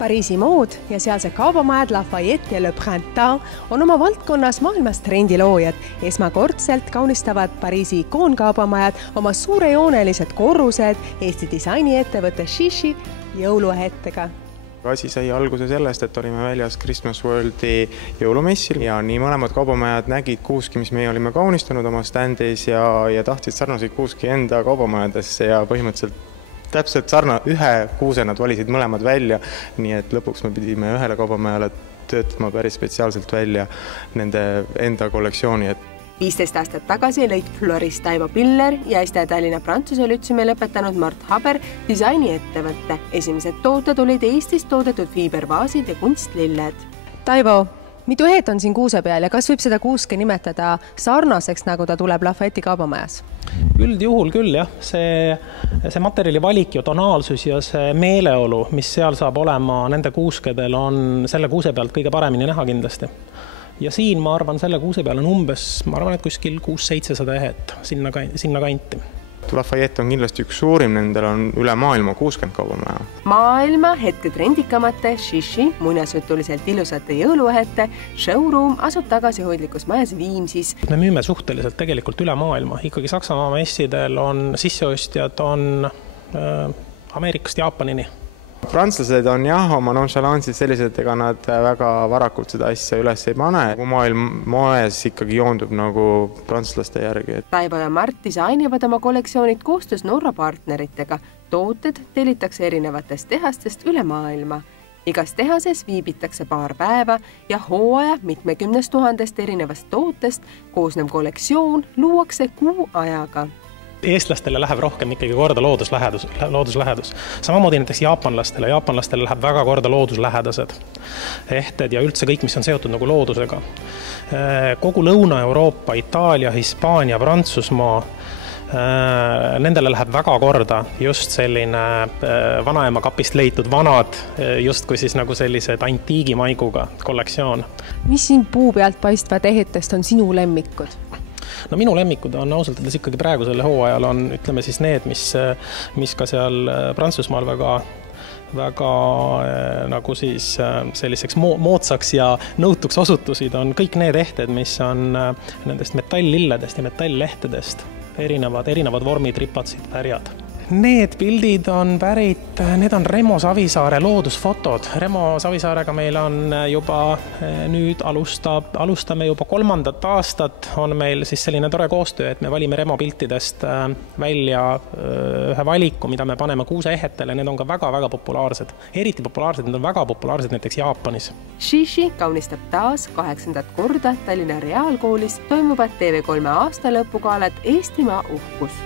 Pariisi mood ja sealsed kaubamajad Lafayette ja Le Printemps on oma valdkonnas maailmas trendiloojad. Esmakordselt kaunistavad Pariisi ikoonkaubamajad oma suurejoonelised korrused Eesti disainiettevõtte Shishi jõuluehetega. Asi sai alguse sellest, et olime väljas Christmas Worldi jõulumessil ja nii mõlemad kaubamajad nägid kuuski, mis meie olime kaunistanud oma standis ja tahtsid sarnaseid kuuski enda kaubamajadesse ja põhimõtteliselt täpselt ühe kuuse nad valisid mõlemad välja, nii et lõpuks me pidime ühele kaubamajale töötama päris spetsiaalselt välja nende enda kollektsiooni. 15 aastat tagasi lõid florist Taivo Piller ja Eesti Tallinna Prantsuse lütsemi lõpetanud Mart Haber disainiettevõtte. Esimesed tooted olid Eestis toodetud fiibervaasid ja kunstlilled. Taivo, mitu ehet on siin kuuse peal ja kas võib seda kuuske nimetada sarnaseks, nagu ta tuleb Lafayette'i kaubamajas? Üldjuhul küll, jah. See materjali valik ja tonaalsus ja see meeleolu, mis seal saab olema nende kuuskedel, on selle kuuse pealt kõige paremini näha kindlasti. Ja siin, ma arvan, selle kuuse peal on et kuskil 600-700 ehet sinna kanti. Lafayette on kindlasti üks suurim, nendel on üle maailma 60 kaubamaja. Maailma hetke trendikamate Shishi, muinasjutuliselt ilusate jõuluehete showroom asub tagasihoidlikus majas Viimsis. Me müüme suhteliselt tegelikult üle maailma. Ikkagi Saksamaa messidel on sisseostjad Ameerikast Jaapanini. Prantslased on oma nonchalansid sellised, ega nad väga varakult seda asja üles ei pane. Maailm moes ikkagi joondub nagu prantslaste järgi. Taivo ja Mart disainivad oma kollektsioonid koostöös Norra partneritega. Tooted tellitakse erinevatest tehastest üle maailma. Igas tehases viibitakse paar päeva ja hooaja 10 000 erinevast tootest koosnev kollektsioon luuakse kuu ajaga. Eestlastele läheb rohkem ikkagi korda looduslähedus. Samamoodi näiteks jaapanlastele läheb väga korda looduslähedased ehted ja üldse kõik, mis on seotud nagu loodusega. Kogu Lõuna-Euroopa, Itaalia, Hispaania, Prantsusmaa, nendele läheb väga korda just selline vanaema kapist leitud vanad, justkui siis nagu sellised antiigimaiguga kollektsioon. Mis siin puu pealt paistvad ehetest on sinu lemmikud? No minu lemmikud on ausalt öeldes ikkagi praegu selle hooajal on, ütleme siis need, mis ka seal Prantsusmaal väga nagu siis selliseks moodsaks ja nõutuks osutusid on kõik need ehted, mis on nendest metalllilledest ja metalllehtedest, erinevad vormid, ripatsid, pärjad. Need pildid on pärit, need on Remo Savisaare loodusfotod. Remo Savisaarega meil on juba nüüd alustame juba 3. aastat, on meil siis selline tore koostöö, et me valime Remo piltidest välja ühe valiku, mida me paneme kuuse ehetele, need on ka väga-väga populaarsed. Eriti populaarsed, need on väga populaarsed näiteks Jaapanis. Shishi kaunistab taas 8. korda Tallinna Reaalkoolis toimuvad TV3 aastalõpugalad Eestimaa uhkus.